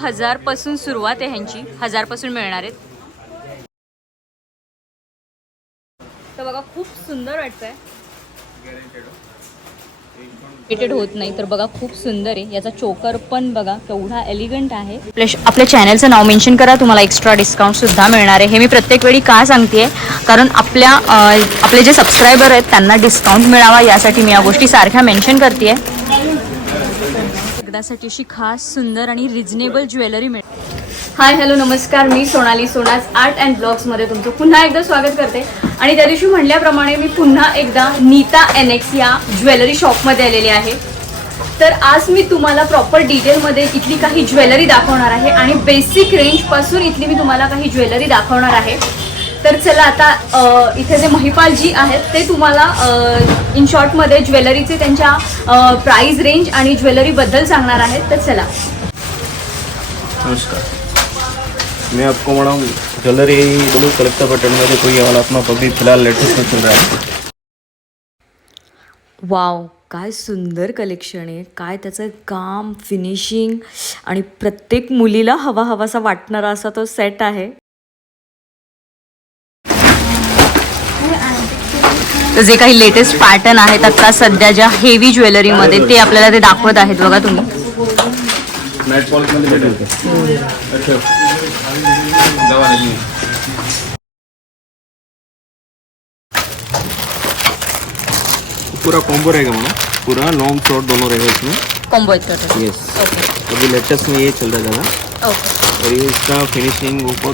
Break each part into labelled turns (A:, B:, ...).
A: हजारपासून सुरुवात आहे ह्यांची. हजारपासून मिळणार आहेत. तर बघा खूप सुंदर वाटतंय. रिलेटेड होत नाही तर बघा खूप सुंदर आहे. याचा चोकर पण बघा केवढा एलिगंट आहे. आपल्या आपल्या चॅनलचं नाव मेन्शन करा तुम्हाला एक्स्ट्रा डिस्काउंट सुद्धा मिळणार आहे. हे मी प्रत्येक वेळी का सांगते कारण आपल्या आपले जे सबस्क्रायबर आहेत त्यांना डिस्काउंट मिळावा यासाठी मी या गोष्टी सारख्या मेन्शन करते लग्नासाठी अशी खास सुंदर आणि रिजनेबल ज्वेलरी मिळते. हाय हॅलो नमस्कार. मी सोनाली सोनाज आर्ट अँड ब्लॉग्समध्ये तुमचं पुन्हा एकदा स्वागत करते. आणि त्या दिवशी म्हणल्याप्रमाणे मी पुन्हा एकदा नीता एन एक्स या ज्वेलरी शॉपमध्ये आलेली आहे. तर आज मी तुम्हाला प्रॉपर डिटेलमध्ये इथली काही ज्वेलरी दाखवणार आहे आणि बेसिक रेंजपासून इथली मी तुम्हाला काही ज्वेलरी दाखवणार आहे. तर चला आता इथे जे महिपालजी आहेत ते तुम्हाला इन शॉर्टमध्ये ज्वेलरीचे त्यांच्या प्राइस रेंज आणि ज्वेलरीबद्दल सांगणार आहेत. तर चला.
B: नमस्कार. मैं आपको madam jewellery blue collector pattern में देखो ये वाला अपना अभी फिलहाल लेटेस्ट में चल रहा है.
A: वाव काय सुंदर कलेक्शन आहे. काय त्याचं काम फिनिशिंग आणि प्रत्येक मुलीला हवा हवासा वाटणारा असा तो सेट आहे. तर जे काही लेटेस्ट पॅटर्न आहेत आता सध्या ज्या हेवी ज्वेलरीमध्ये ते आपल्याला ते दाखवत आहेत बघा तुम्ही.
B: पूरा कॉम्बो रहेगा मैडम पूरा लॉन्ग शॉर्ट दोनों रहेगा इसमें.
A: कॉम्बो
B: यस अभी लेटेस्ट में ये चल रहा है ज़्यादा
A: ओके
B: और ये इसका फिनिशिंग ऊपर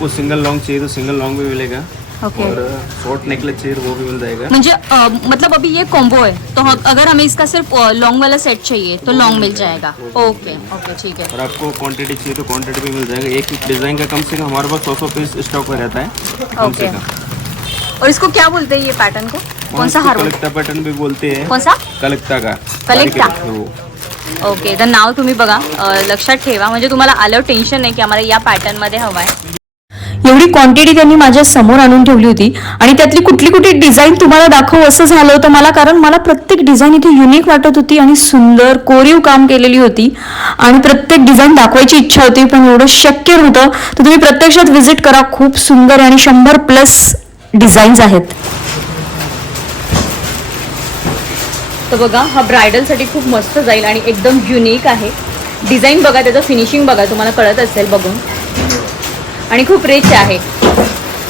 B: आपको सिंगल लॉन्ग चाहिए तो सिंगल लॉन्ग भी मिलेगा।
A: ओके
B: और शॉर्ट नेकलेस चाहिए तो वो भी मिल जाएगा।
A: म्हणजे अ, मतलब अभी ये कॉम्बो है तो अगर हमें इसका सिर्फ़ लॉन्ग वाला सेट चाहिए तो लॉन्ग मिल जाएगा। ओके ओके ठीक है।
B: और आपको क्वांटिटी चाहिए तो क्वांटिटी भी मिल जाएगा। एक डिज़ाइन का कम से कम हमारे पास सौ सौ पीस स्टॉक में रहता है कम से कम।
A: और इसको क्या बोलते हैं ये पैटर्न को? कौन सा हार
B: कलेक्टा पैटर्न भी बोलते हैं।
A: कौन सा?
B: कलेक्टा का।
A: कलेक्टा? ओके तर नाव तुम्ही बघा लक्षात ठेवा म्हणजे तुम्हाला आल्यावर टेन्शन नाही की आम्हाला या पॅटर्नमध्ये हवा आहे.
C: एवढी क्वांटिटी त्यांनी माझ्यासमोर आणून ठेवली होती. आणि त्यातली कुठली कुठली डिझाईन तुम्हाला दाखवू असं झालं होतं मला कारण मला प्रत्येक डिझाईन इथे युनिक वाटत होती आणि सुंदर कोरीव काम केलेली होती. आणि प्रत्येक डिझाईन दाखवायची इच्छा होती पण एवढं शक्य नव्हतं. तर तुम्ही प्रत्यक्षात व्हिजिट करा खूप सुंदर आणि शंभर प्लस डिझाईन्स आहेत.
A: तर बघा हा ब्रायडलसाठी खूप मस्त जाईल आणि एकदम युनिक आहे. डिझाईन बघा त्याचं फिनिशिंग बघा तुम्हाला कळत असेल बघून. आणि खूप रिच आहे.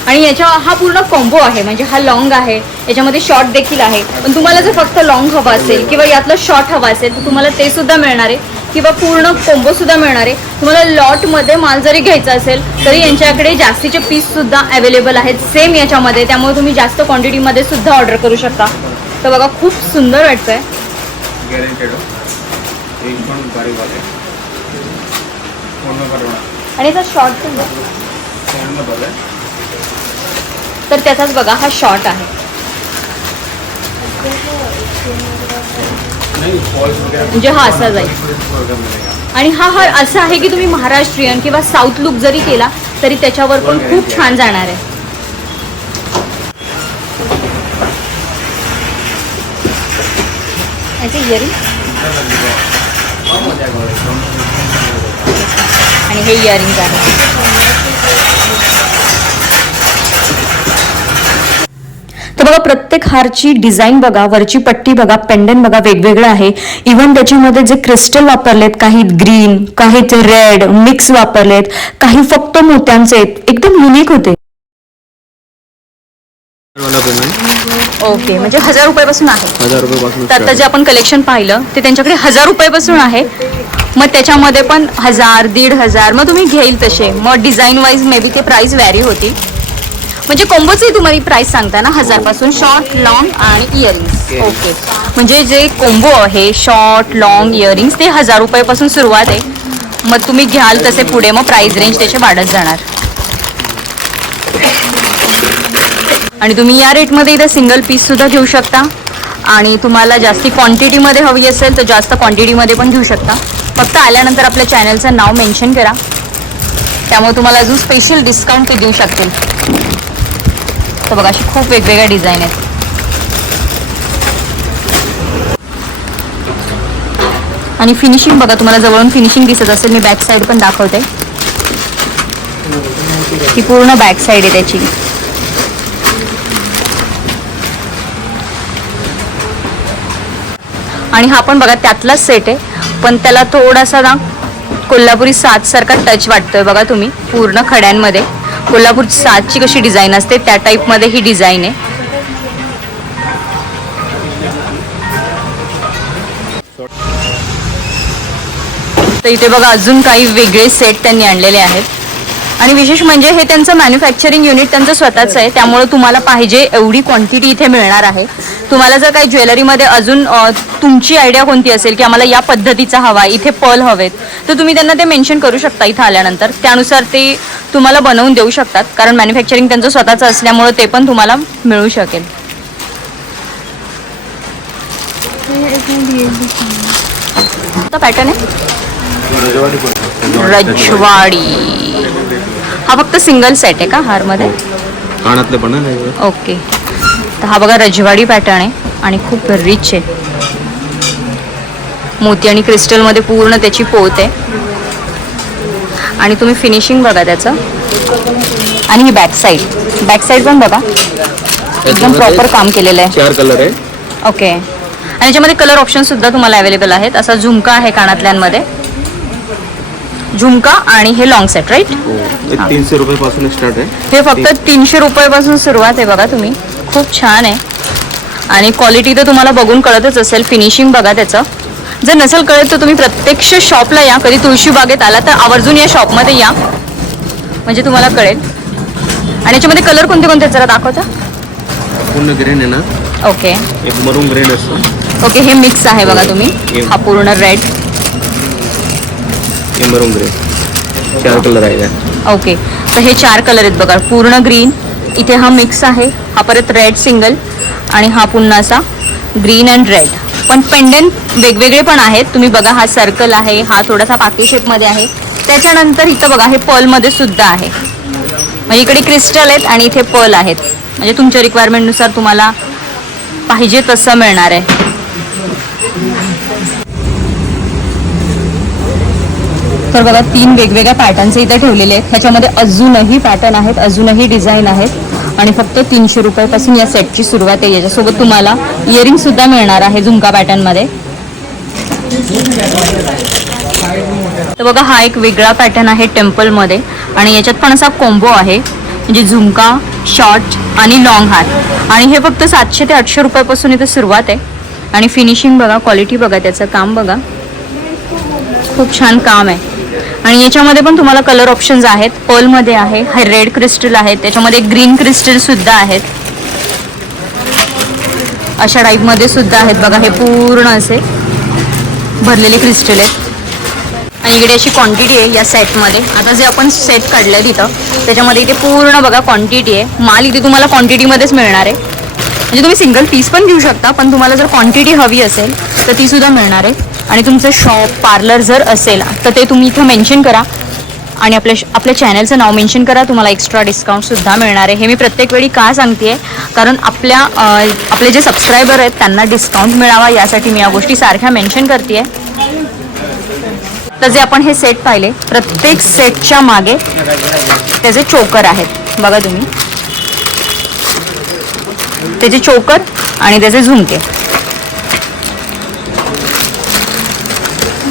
A: आणि याच्या हा पूर्ण कॉम्बो आहे. म्हणजे हा लॉंग आहे. याच्यामध्ये शॉर्ट देखील आहे. पण तुम्हाला जर फक्त लॉंग हवा असेल किंवा यातलं शॉर्ट हवा असेल तर तुम्हाला ते सुद्धा मिळणार आहे. किंवा पूर्ण कॉम्बो सुद्धा मिळणार आहे. तुम्हाला लॉटमध्ये माल जरी घ्यायचा असेल तरी यांच्याकडे जास्तीचे पीस सुद्धा अवेलेबल आहेत. सेम याच्यामध्ये. त्यामुळे तुम्ही जास्त क्वांटिटीमध्ये सुद्धा ऑर्डर करू शकता. तर बघा खूप सुंदर वाटतंय.
B: करवा
A: आणि याचा शॉर्ट तर त्याचाच बघा हा शॉर्ट आहे. म्हणजे हा असा जाईल. आणि हा हा असा आहे की तुम्ही महाराष्ट्रीयन किंवा साऊथ लुक जरी केला तरी त्याच्यावर पण खूप छान जाणार आहे.
B: हो
A: आणि हे इयरिंग आहे.
C: तर बघा प्रत्येक हारची डिझाईन बघा वरची पट्टी बघा पेंडन बघा वेगवेगळं आहे. इवन त्याच्यामध्ये जे क्रिस्टल वापरलेत काही ग्रीन काही ते रेड मिक्स वापरलेत काही फक्त मोत्यांचे आहेत. एकदम युनिक होते.
A: ओके म्हणजे हजार रुपयापासून आहे.
B: हजार रुपये पासून
A: तर आता जे आपण कलेक्शन पाहिलं ते त्यांच्याकडे हजार रुपयापासून आहे. मग त्याच्यामध्ये पण हजार दीड हजार मग तुम्ही घेईल तसे. मग डिझाईन वाईज मे बी ते प्राइस व्हॅरी होती. म्हणजे कोंबोची तुम्हाला प्राइस सांगता ना हजारपासून शॉर्ट लॉंग आणि इयरिंग्स ओके म्हणजे जे कोंबो आहे शॉर्ट लॉंग इयरिंग्स ते हजार रुपयापासून सुरुवात आहे. मग तुम्ही घ्याल तसे पुढे मग प्राइस रेंज त्याचे वाढत जाणार. आणि तुम्ही या रेटमध्ये इथं सिंगल पीस सुद्धा घेऊ शकता. आणि तुम्हाला जास्ती क्वांटिटीमध्ये हवी असेल तर जास्त क्वांटिटीमध्ये पण घेऊ शकता. फक्त आल्यानंतर आपल्या चॅनलचं नाव मेन्शन करा. त्यामुळे तुम्हाला अजून स्पेशल डिस्काउंट ते देऊ शकतील. तर बघा अशी खूप वेगवेगळ्या डिझाईन आहेत. आणि फिनिशिंग बघा तुम्हाला जवळून फिनिशिंग दिसत असेल. मी बॅक साईड पण दाखवते. ही पूर्ण बॅक साईड आहे त्याची. आणि हा पण बघा त्यातलाच सेट आहे. पण त्याला थोडासा ना कोल्हापुरी सात सारखा टच वाटतोय बघा तुम्ही पूर्ण खड्यांमध्ये. कोल्हापूरची साजची कशी डिझाईन असते त्या टाईपमध्ये ही डिझाईन आहे. तर इथे बघा अजून काही वेगळे सेट त्यांनी आणलेले आहेत. आणि विशेष म्हणजे हे त्यांचं मॅन्युफॅक्चरिंग युनिट त्यांचं स्वतःच आहे. त्यामुळे तुम्हाला पाहिजे एवढी क्वांटिटी इथे मिळणार आहे. तुम्हाला जर काही ज्वेलरीमध्ये अजून तुमची आयडिया कोणती असेल की आम्हाला या पद्धतीचा हवा आहे, इथे पर्ल हवेत तर तुम्ही त्यांना ते मेन्शन करू शकता इथं आल्यानंतर. त्यानुसार ते तुम्हाला बनवून देऊ शकतात कारण मॅन्युफॅक्चरिंग त्यांचं स्वतःचं असल्यामुळे ते पण तुम्हाला मिळू शकेल. पॅटर्न आहे?
B: रजवाडी.
A: हा फक्त सिंगल सेट आहे का हारमध्ये?
B: कानातले पण आहे हे?
A: ओके तर हा बघा रजवाडी पॅटर्न आहे आणि खूप रिच आहे. मोती आणि क्रिस्टलमध्ये पूर्ण त्याची पोत आहे. आणि तुम्ही फिनिशिंग बघा त्याचं. आणि ही बॅक साईड बॅक साईड पण बघा. एकदम प्रॉपर काम केलेलं आहे.
B: चार कलर आहे.
A: ओके आणि याच्यामध्ये कलर ऑप्शन सुद्धा तुम्हाला अवेलेबल आहेत. असा झुमका आहे कानातल्यांमध्ये. झुमका आणि हे लॉंग सेट राईट
B: हो हे तीनशे रुपये पासून स्टार्ट आहे.
A: हे फक्त तीनशे रुपयापासून सुरुवात आहे बघा तुम्ही. खूप छान आहे. आणि क्वालिटी तर तुम्हाला बघून कळतच असेल फिनिशिंग बघा त्याचं. जर नसेल कळत तर तुम्ही प्रत्यक्ष शॉपला या. कधी तुळशी बागेत आला तर आवर्जून या शॉपमध्ये या. म्हणजे तुम्हाला कळेल. आणि याच्यामध्ये कलर कोणते कोणते जरा दाखवता?
B: पूर्ण ग्रीन आहे ना.
A: ओके
B: एक मरून ग्रीन असतो.
A: ओके हे मिक्स आहे बघा तुम्ही. हा पूर्ण रेड
B: हे मरून ग्रे चार कलर आहे
A: ओके तर हे चार कलर आहेत बघा. पूर्ण ग्रीन इथे हा मिक्स आहे. हा परत रेड सिंगल आणि हा पुन्हा असा ग्रीन अँड रेड पण पेंडंट वेगवेगळे पण आहेत. तुम्ही बघा हा सर्कल आहे हा थोडासा पाकी शेपमध्ये आहे. त्याच्यानंतर इथं बघा हे पर्लमध्ये सुद्धा आहे. म्हणजे इकडे क्रिस्टल आहेत आणि इथे पर्ल आहेत. म्हणजे तुमच्या रिक्वायरमेंटनुसार तुम्हाला पाहिजे तसं मिळणार आहे. तर बघा तीन वेगवेगळ्या पॅटर्नचे इथे ठेवलेले आहेत. ह्याच्यामध्ये अजूनही पॅटर्न आहेत अजूनही डिझाईन आहेत. आणि फक्त तीनशे रुपयापासून या सेटची सुरुवात आहे. याच्यासोबत तुम्हाला इयरिंगसुद्धा मिळणार आहे झुमका पॅटर्नमध्ये तर बघा हा एक वेगळा पॅटर्न आहे टेम्पलमध्ये आणि याच्यात पण असा कोम्बो आहे. म्हणजे झुमका शॉर्ट आणि लॉंग हार. आणि हे फक्त सातशे ते आठशे रुपयापासून इथे सुरुवात आहे. आणि फिनिशिंग बघा क्वालिटी बघा त्याचं काम बघा. खूप छान काम आहे. आणि याच्यामध्ये पण तुम्हाला कलर ऑप्शन्स आहेत. पर्लमध्ये आहे हे रेड क्रिस्टल आहेत त्याच्यामध्ये ग्रीन क्रिस्टलसुद्धा आहेत. अशा टाईपमध्ये सुद्धा आहेत. बघा हे पूर्ण असे भरलेले क्रिस्टल आहेत. आणि इकडे अशी क्वांटिटी आहे या सेटमध्ये आता जे आपण सेट काढलंय तिथं त्याच्यामध्ये इथे पूर्ण बघा क्वांटिटी आहे. माल इथे तुम्हाला क्वांटिटीमध्येच मिळणार आहे. म्हणजे तुम्ही सिंगल पीस पण घेऊ शकता पण तुम्हाला जर क्वांटिटी हवी असेल तर तीसुद्धा मिळणार आहे. आणि तुमचं शॉप पार्लर जर असेल तर ते तुम्ही इथं मेन्शन करा. आणि आपल्या आपल्या चॅनलचं नाव मेन्शन करा. तुम्हाला एक्स्ट्रा डिस्काउंटसुद्धा मिळणार आहे. हे मी प्रत्येक वेळी का सांगते कारण आपल्या आपले जे सबस्क्रायबर आहेत त्यांना डिस्काउंट मिळावा यासाठी मी या गोष्टी सारख्या मेन्शन करते तर जे आपण हे सेट पाहिले प्रत्येक सेटच्या मागे त्याचे चोकर आहेत. बघा तुम्ही. त्याचे चोकर आणि त्याचे झुमके.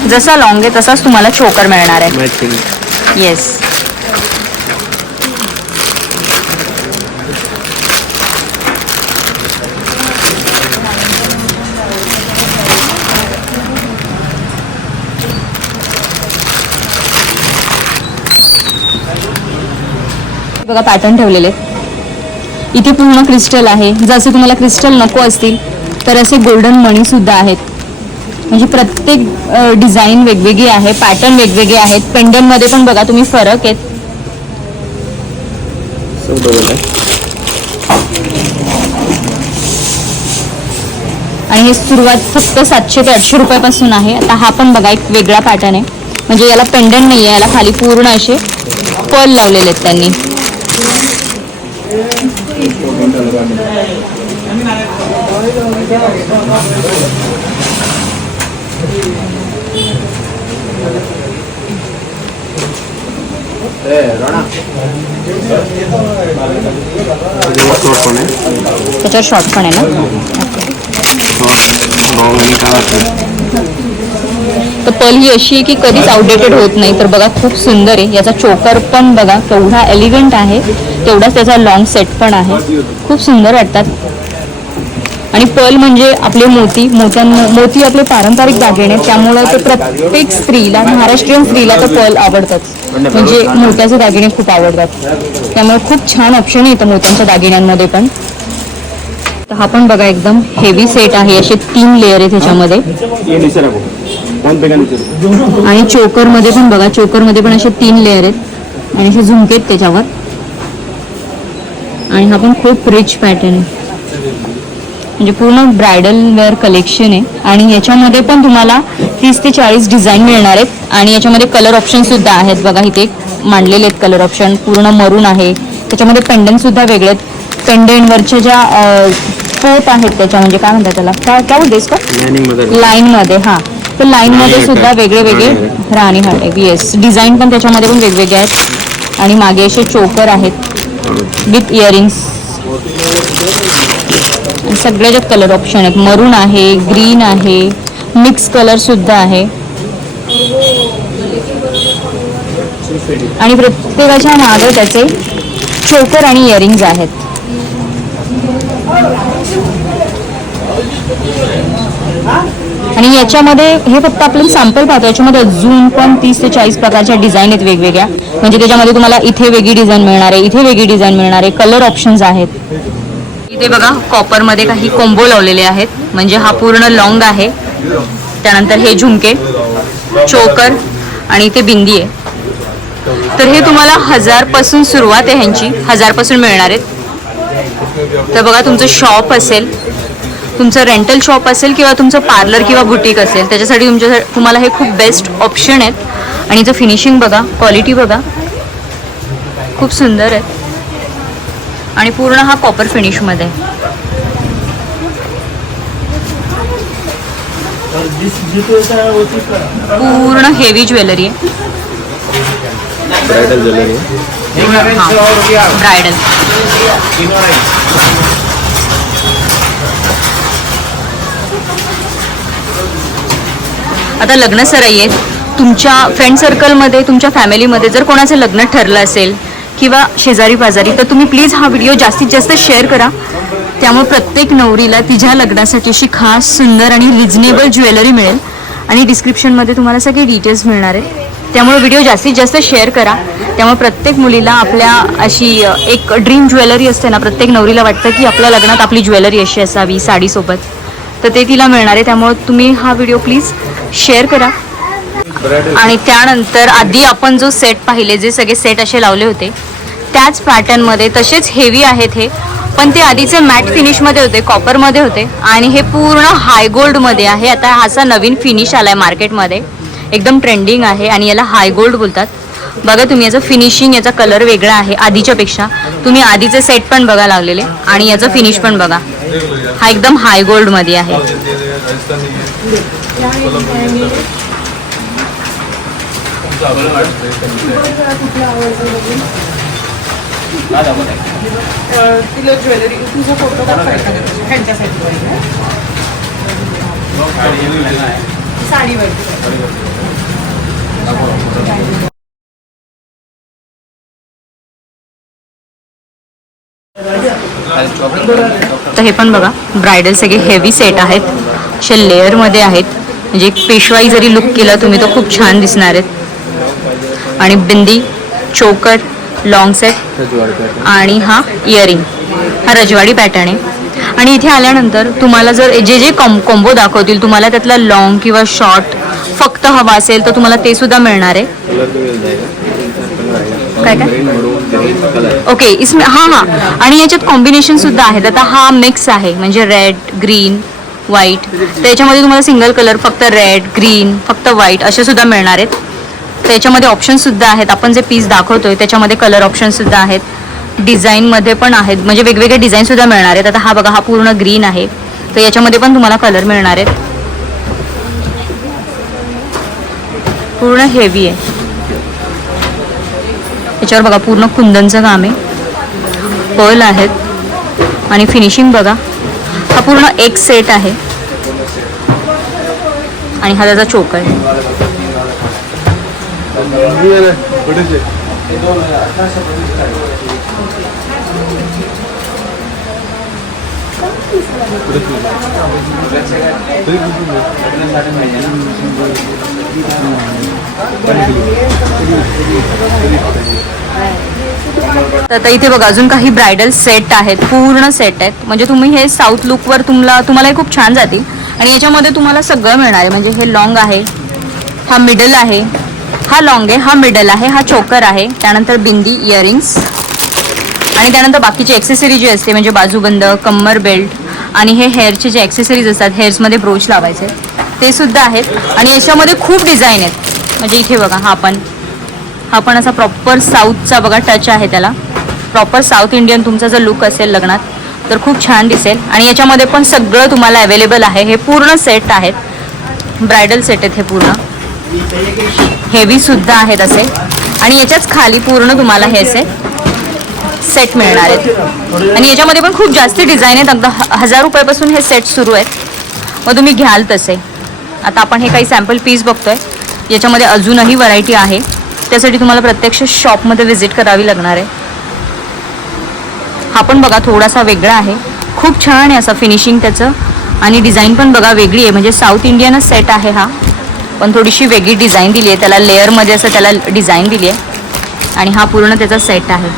A: जसा लॉंग आहे तसाच तुम्हाला चोकर मिळणार आहे. येस बघा पॅटर्न ठेवलेले. इथे पूर्ण क्रिस्टल आहे. जसे तुम्हाला क्रिस्टल नको असतील तर असे गोल्डन मणी सुद्धा आहेत. म्हणजे प्रत्येक डिझाईन वेगवेगळी आहे पॅटर्न वेगवेगळे आहेत. पेंडनमध्ये पण बघा तुम्ही फरक आहेत. आणि हे सुरुवात फक्त सातशे ते आठशे रुपयापासून आहे. आता हा पण बघा एक वेगळा पॅटर्न आहे. म्हणजे याला पेंडंट नाही आहे याला खाली पूर्ण असे पल लावलेले आहेत त्यांनी. त्याच्यावर शॉर्ट पण आहे ना? तर पल ही अशी आहे की कधीच आउटडेटेड होत नाही तर बघा खूप सुंदर आहे. याचा चोकर पण बघा केवढा एलिगंट आहे तेवढाच त्याचा लॉंग सेट पण आहे. खूप सुंदर वाटतात. आणि पल म्हणजे आपले मोती मोत्यां मोती आपले पारंपरिक दागिने आहेत, त्यामुळे ते प्रत्येक स्त्रीला महाराष्ट्रीयन स्त्रीला तर पल आवडतात. म्हणजे मोत्याचे दागिने खूप आवडतात. त्यामुळे खूप छान ऑप्शन येतं मोत्यांच्या दागिन्यांमध्ये पण. तर हा पण बघा एकदम हेवी सेट आहे. असे तीन लेअर आहे त्याच्यामध्ये आणि चोकरमध्ये पण बघा चोकरमध्ये पण असे तीन लेअर आहेत. आणि असे झुमके आहेत त्याच्यावर. आणि हा पण खूप रिच पॅटर्न आहे. म्हणजे पूर्ण ब्रायडल वेअर कलेक्शन आहे. आणि याच्यामध्ये पण तुम्हाला तीस ते चाळीस डिझाईन मिळणार आहेत. आणि याच्यामध्ये कलर ऑप्शन सुद्धा आहेत. बघा इथे मांडलेले आहेत कलर ऑप्शन. पूर्ण मरून आहे. त्याच्यामध्ये पेंडंट सुद्धा वेगळे आहेत. पेंडेंटवरच्या ज्या पोट आहेत त्याच्या म्हणजे काय म्हणतात त्याला? काय काय बोलतेस का?
B: लाइनिंगमध्ये.
A: लाईन मध्ये हा. तर लाईन मध्ये
B: राणी
A: सुद्धा वेगळे वेगळे
B: राणी
A: राणी हाट येस डिझाईन पण त्याच्यामध्ये पण वेगवेगळे आहेत. आणि मागे असे चोकर आहेत. विथ इयरिंग्स सगळ्याच्यात कलर ऑप्शन आहेत मरून आहे ग्रीन आहे मिक्स कलर सुद्धा आहे. आणि प्रत्येकाच्या मागे त्याचे चोकर आणि इयरिंग्ज आहेत. आणि याच्यामध्ये हे फक्त आपण सॅम्पल पाहतो. याच्यामध्ये अजून पण तीस ते चाळीस प्रकारच्या डिझाईन आहेत वेगवेगळ्या. म्हणजे त्याच्यामध्ये तुम्हाला इथे वेगळी डिझाईन मिळणार आहे इथे वेगळी डिझाईन मिळणार आहे कलर ऑप्शन्स आहेत. इथे बघा कॉपरमध्ये काही कोंबो लावलेले आहेत. म्हणजे हा पूर्ण लॉंग आहे. त्यानंतर हे झुमके चोकर आणि इथे बिंदी आहे. तर हे तुम्हाला हजारपासून सुरुवात आहे ह्यांची. हजारपासून मिळणार आहेत. तर बघा तुमचं शॉप असेल तुमचं रेंटल शॉप असेल किंवा तुमचं पार्लर किंवा बुटीक असेल त्याच्यासाठी तुमच्या तुम्हाला हे खूप बेस्ट ऑप्शन आहेत. आणि याचं फिनिशिंग बघा क्वालिटी बघा खूप सुंदर आहे आणि पूर्ण हा कॉपर फिनिशमध्ये आहे पूर्ण हेवी ज्वेलरी आहे
B: ब्राइडल ज्वेलरी
A: ब्रायडल आता लग्न सराई आहे तुमच्या फ्रेंड सर्कलमध्ये तुमच्या फॅमिलीमध्ये जर कोणाचं लग्न ठरलं असेल किंवा शेजारी पाजारी तर तुम्ही प्लीज हा व्हिडिओ जास्तीत जास्त शेअर करा. त्यामुळे प्रत्येक नवरीला तिच्या लग्नासाठी अशी खास सुंदर आणि रिजनेबल ज्वेलरी मिळेल. आणि डिस्क्रिप्शनमध्ये तुम्हाला सगळे डिटेल्स मिळणार आहे. त्यामुळे व्हिडिओ जास्तीत जास्त शेअर करा. त्यामुळे प्रत्येक मुलीला आपल्या अशी एक ड्रीम ज्वेलरी असते ना प्रत्येक नवरीला वाटतं की आपल्या लग्नात आपली ज्वेलरी अशी असावी साडीसोबत. तर ते तिला मिळणार आहे. त्यामुळे तुम्ही हा व्हिडिओ प्लीज शेअर करा. आणि त्यानंतर आधी आपण जो सेट पाहिले जे सगळे सेट असे लावले होते त्याच पॅटर्नमध्ये तसेच हेवी आहेत हे. पण ते आधीचे मॅट फिनिशमध्ये होते कॉपरमध्ये होते. आणि हे पूर्ण हाय गोल्डमध्ये आहे. आता हा असा नवीन फिनिश आला आहे मार्केटमध्ये एकदम ट्रेंडिंग आहे आणि याला हाय गोल्ड बोलतात. बघा तुम्ही याचं फिनिशिंग याचा कलर वेगळा आहे आधीच्यापेक्षा तुम्ही आधीचे सेट पण बघा लावलेले आणि याचं फिनिश पण बघा. हा एकदम हाय गोल्डमध्ये आहे.
D: तिला ज्वेलरी तुझा फोटो दाखवायचा ह्यांच्यासाठी साडीवर
A: तर हे पण बघा ब्रायडल सगळे हेवी सेट आहेत. असे लेअरमध्ये आहेत. म्हणजे एक पेशवाई जरी लुक केला तुम्ही तर खूप छान दिसणार आहेत. आणि बिंदी चोकर लॉंग सेट आणि हा इयरिंग हा रजवाडी पॅटर्न आहे. आणि इथे आल्यानंतर तुम्हाला जर जे जे कॉम कॉम्बो दाखवतील तुम्हाला त्यातला लॉंग किंवा शॉर्ट फक्त हवा असेल तर तुम्हाला ते सुद्धा मिळणार आहे. काय काय? ओके इसमें हां हां. आणि याच्यात कॉम्बिनेशन सुद्धा आहेत. आता हा मिक्स आहे. म्हणजे रेड ग्रीन व्हाईट तर याच्यामध्ये तुम्हाला सिंगल कलर फक्त रेड ग्रीन फक्त व्हाईट असे सुद्धा मिळणार आहेत. तर याच्यामध्ये ऑप्शनसुद्धा आहेत. आपण जे पीस दाखवतोय त्याच्यामध्ये कलर ऑप्शनसुद्धा आहेत. डिझाईनमध्ये पण आहेत. म्हणजे वेगवेगळे डिझाईनसुद्धा मिळणार आहेत. आता हा बघा हा पूर्ण ग्रीन आहे. तर याच्यामध्ये पण तुम्हाला कलर मिळणार आहेत. पूर्ण हेवी आहे.
C: याच्यावर बघा पूर्ण कुंदनचं काम आहे. पर्ल आहेत. आणि फिनिशिंग बघा. हा पूर्ण एक सेट आहे. आणि हा त्याचा चोक आहे. तर आता इथे बघा अजून काही ब्रायडल सेट आहेत पूर्ण सेट आहेत. म्हणजे तुम्ही हे साऊथ लुकवर तुम्हाला तुम्हाला हे खूप छान जातील. आणि याच्यामध्ये तुम्हाला सगळं मिळणार आहे. म्हणजे हे लॉंग आहे हा मिडल आहे. हा लॉंग आहे हा मिडल आहे हा चोकर आहे त्यानंतर बिंदी इयरिंग्स आणि त्यानंतर बाकीची एक्सेसरी जी असते म्हणजे बाजूबंद कम्मर बेल्ट आणि हे हेअरचे जे ॲक्सेसरीज असतात हेअर्समध्ये ब्रोच लावायचे ते सुद्धा आहेत. आणि याच्यामध्ये खूप डिझाईन आहेत. म्हणजे इथे बघा हा पण हा पण असा प्रॉपर साऊथचा बघा टच आहे त्याला. प्रॉपर साऊथ इंडियन तुमचा जर लुक असेल लग्नात तर खूप छान दिसेल. आणि याच्यामध्ये पण सगळं तुम्हाला अवेलेबल आहे. हे पूर्ण सेट आहेत. ब्रायडल सेट आहेत हे पूर्ण. हेवी सुद्धा आहेत असे. आणि याच्याच खाली पूर्ण तुम्हाला हे असे सेट मिळणार आहेत. आणि याच्यामध्ये पण खूप जास्ती डिझाईन आहेत. अगदा ह- हजार रुपयापासून हे सेट सुरू आहेत. मग तुम्ही घ्याल तसे. आता आपण हे काही सॅम्पल पीस बघतोय. याच्यामध्ये अजूनही व्हरायटी आहे. त्यासाठी तुम्हाला प्रत्यक्ष शॉपमध्ये व्हिजिट करावी लागणार आहे. हा पण बघा थोडासा वेगळा आहे. खूप छान आहे असं फिनिशिंग त्याचं. आणि डिझाईन पण बघा वेगळी आहे. म्हणजे साऊथ इंडियनच सेट आहे हा. पण थोडीशी वेगळी डिझाईन दिली आहे. त्याला लेअरमध्ये असं त्याला डिझाईन दिली आहे. आणि हा पूर्ण त्याचा सेट आहे.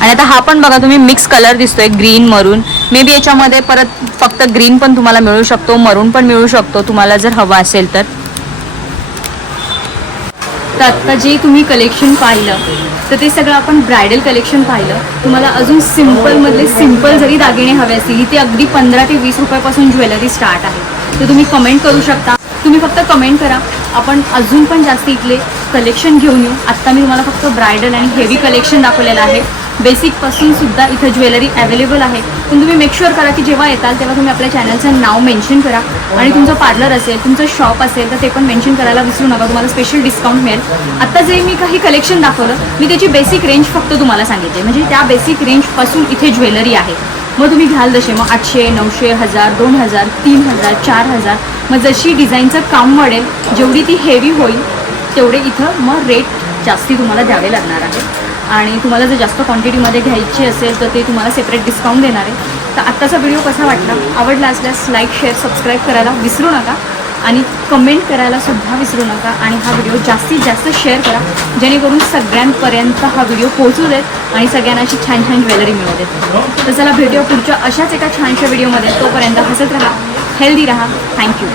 C: आणि आता हा पण बघा तुम्ही मिक्स कलर दिसतोय ग्रीन मरून मे बी याच्यामध्ये परत फक्त ग्रीन पण तुम्हाला मिळू शकतो मरून पण मिळू शकतो तुम्हाला जर हवा असेल तर.
A: तर आत्ता जे तुम्ही कलेक्शन पाहिलं तर ते सगळं आपण ब्रायडल कलेक्शन पाहिलं. तुम्हाला अजून सिम्पलमधले सिंपल जरी दागिने हवे असतील इथे अगदी पंधरा ते वीस रुपयापासून ज्वेलरी स्टार्ट आहे. तर तुम्ही कमेंट करू शकता. तुम्ही फक्त कमेंट करा. आपण अजून पण जास्त इथले कलेक्शन घेऊन येऊ. आत्ता मी तुम्हाला फक्त ब्रायडल आणि हेवी कलेक्शन दाखवलेलं आहे. बेसिकपासून सुद्धा इथं ज्वेलरी अवेलेबल आहे. पण तुम्ही मेक करा की जेव्हा येताल तेव्हा तुम्ही आपल्या चॅनलचं नाव मेन्शन करा. आणि तुमचं पार्लर असेल तुमचं शॉप असेल तर ते पण मेन्शन करायला विसरू नका. तुम्हाला स्पेशल डिस्काउंट मिळेल. आता जे मी काही कलेक्शन दाखवलं मी त्याची बेसिक रेंज फक्त तुम्हाला सांगितली म्हणजे त्या बेसिक रेंजपासून इथे ज्वेलरी आहे. मग तुम्ही घ्याल जसे मग आठशे नऊशे हजार दोन हजार तीन हजार चार हजार. मग जशी डिझाईनचं काम वाढेल जेवढी ती हेवी होईल तेवढे इथं मग रेट जास्ती तुम्हाला द्यावे लागणार आहे. आणि तुम्हाला जर जास्त क्वांटिटीमध्ये घ्यायची असेल तर ते तुम्हाला सेपरेट डिस्काउंट देणार आहे. तर आत्ताचा व्हिडिओ कसा वाटला? आवडला असल्यास लाईक शेअर सबस्क्राईब करायला विसरू नका. आणि कमेंट करायला सुद्धा विसरू नका आणि हा व्हिडिओ जास्तीत जास्त शेअर करा. जेणेकरून सगळ्यांपर्यंत हा व्हिडिओ पोहोचू देत आणि सगळ्यांना अशी छान छान ज्वेलरी मिळू देत. तर चला भेटूया पुढच्या अशाच एका छानशा व्हिडिओमध्ये तोपर्यंत हसत राहा हेल्दी राहा. थँक्यू